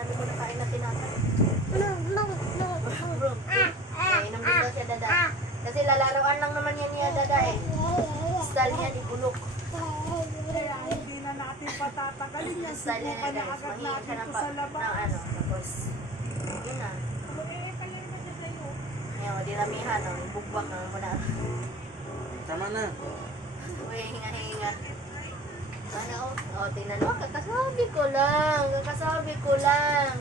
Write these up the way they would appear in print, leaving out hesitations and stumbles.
dami ko nakain na tinapay. Bro, inom din daw siya dada. Kasi lalaroan lang naman yan niya dada eh. Style niya ni bulok. Kaya hindi na natin patatagalin yan. Style niya Subukan na na guys. agad Mahilig siya natin ng ito sa labas. tapos, yun na. Ngayon, dinamihan, ibugbak na mo na. Tama na. Uy, hinga-hinga. Ano, tingnan mo, kakasabi ko lang.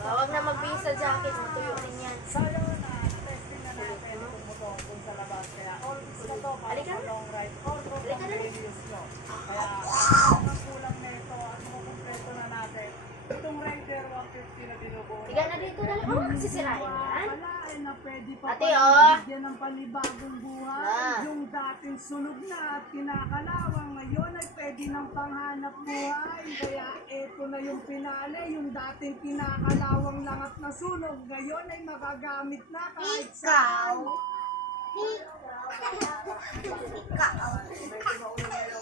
Huwag na magbisa jacket, matuyo rin yan. Sayang na, testing na natin kung motor kung sa labas. Kaya all gusto to para Halika sa na. long ride or kung Halika na. radius nyo. Kaya ang kulang nito at makukumpleto na natin. Itong Rider 150 na binubuo. Higa na dito dali. Oh, sisirain yan. Wala na pwede pa Ate, palang oh. bigyan ng panibagong buhay. Ah. Yung dating sunog na at kinakalawang ngayon ay pwede ng panghanap buhay. Kaya eto na yung pinali, yung dating kinakalawang lang at nasunog ngayon ay magagamit na kahit saan.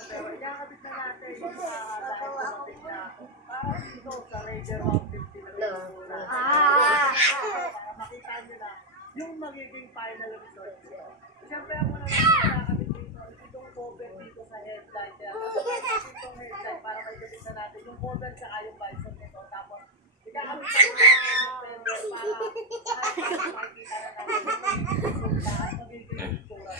Pero ikakabit na natin yung dahil kumatik na para dito sa Raider 150 na binubuo natin. Para makita nyo na yung magiging final result. Siyempre ako na nakakabit dito, itong cover dito sa headlight. Kaya itong headlight para may gabit na natin yung cover sa yung visor nito. Tapos ikakabit na natin yung fender para makikita na natin yung lahat magiging itsura.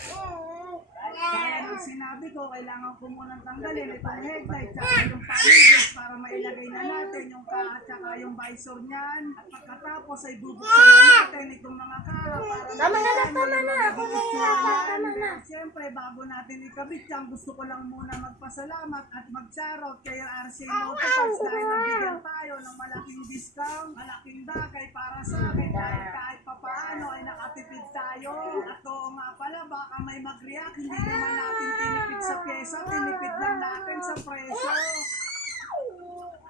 Kaya nung sinabi ko, kailangan ko munang tanggalin itong headlight tsaka yung paligas para mailagay na natin yung kaha tsaka yung visor niyan. At pagkatapos ay bubuksan na natin itong mga kaha para Tama na, makita tama nyo na. yung Ako na magiging yan. itsura niyan. Tama na. Siyempre, bago natin ikabit yan, gusto ko lang muna magpasalamat at mag-shoutout kay RC Motorparts dahil nabigyan tayo ng malaking discount, malaking bagay para sa akin dahil kahit papaano ay nakatipid tayo. At oo nga pala, baka may mag-react, hindi naman natin tinipid sa pyesa, tinipid lang natin sa presyo.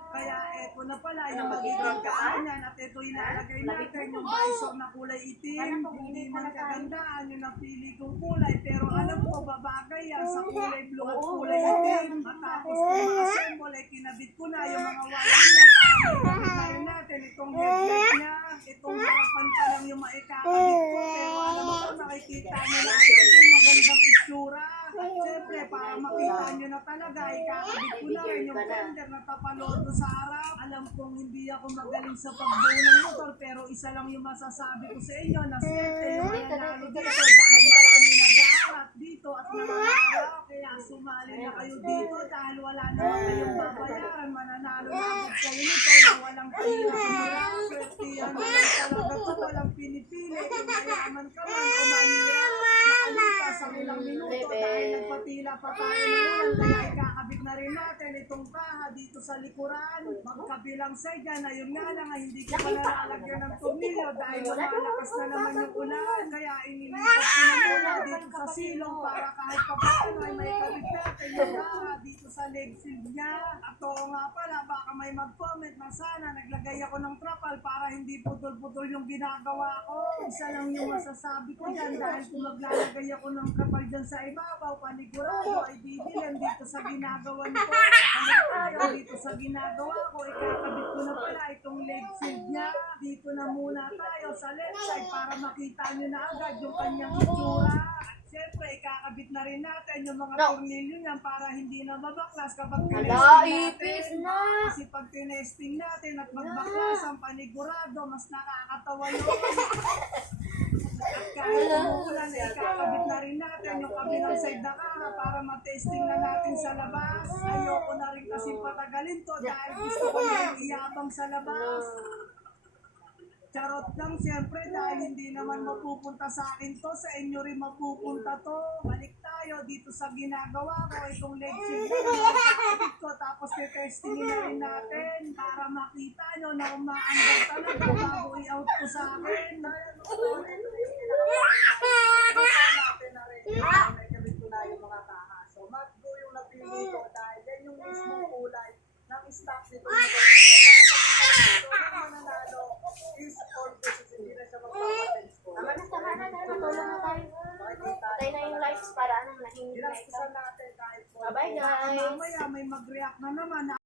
Kaya eto na pala yung magiging kaanyan at ito inalagay natin yung visor na kulay itim. Hindi man kagandaan yung napili kong kulay pero alam ko babagay yan sa kulay blue at kulay itim. Matapos ko ma-assemble ay kinabit ko na yung mga wire niya para maikabit natin itong headlight niya. Itong harapan pa lang yung maikakabit ko pero alam mo nakikita nyo na agad yung magandang itsura. At syempre para makita nyo na talaga ikakabit ko na rin yung fender na tapalodo sa harap. Alam kong hindi ako magaling sa pagbuo ng motor pero isa lang yung masasabi ko sa inyo na swerte yung mananalo dito dahil marami nag-aarat dito at nangangarap. Kaya sumali na kayo dito dahil wala naman kayong babayaran. Mananalo na agad kayo nito na walang kahirap. Swerte yan lang talaga to. Walang pinipili. Kung mayaman ka man o mahirap. Nakalipas ang ilang minuto dahil nagpatila pa tayo ng ulan. Kaya ikakabit na rin natin itong kaha dito sa likuran. Magkabilang side yan. Ayun nga lang hindi ko pa nalalagyan ng tornilyo dahil lumalakas na naman yung ulan. Kaya inilipat ko na muna dito sa silong para kahit pa paano ay may kabit natin yung kaha dito sa leg shield niya. At oo nga pala, baka may mag-comment na sana naglagay ako ng trapal para hindi putol-putol yung ginagawa ko. Isa lang yung masasabi ko dyan dahil kung maglalagay ako ng trapal dyan sa ibabaw, panigurado ay didilim dito sa ginagawa nito. Ano tayo dito sa ginagawa ko, ikakabit ko na pala itong leg shield niya. Dito na muna tayo sa left side para makita nyo na agad yung kanyang itsura. Siyempre, ikakabit na rin natin yung mga tornilyo niyan para hindi na mabaklas kapag tinesting ipis natin. na. Kasi pag tinesting natin at magbaklas ang panigurado, mas nakakatawa yun. At kahit umuulan, ikakabit na rin natin yung kabilang side na kaha para matesting na natin sa labas. Ayoko na rin kasi patagalin to dahil gusto ko na iyabang sa labas. Charot lang siyempre dahil hindi naman mapupunta sa akin to, sa inyo rin mapupunta to. Balik tayo dito sa ginagawa ko, itong leg shield na nakakabit ko tapos testingin na rin natin para makita nyo na umaandar talaga bago i-out ko sa akin. Nakikabit ko na yung mga kaha. So matte blue yung napili ko dahil yan yung mismong kulay ng stock nito. Mananalo is all cases, hindi na siya magpapatens ko. Tama na. Matulong na tayo. Patay na yung lights para ano, nahingit na ikaw. Ginastusan natin kahit Bye-bye, guys. Mamaya may mag-react na naman.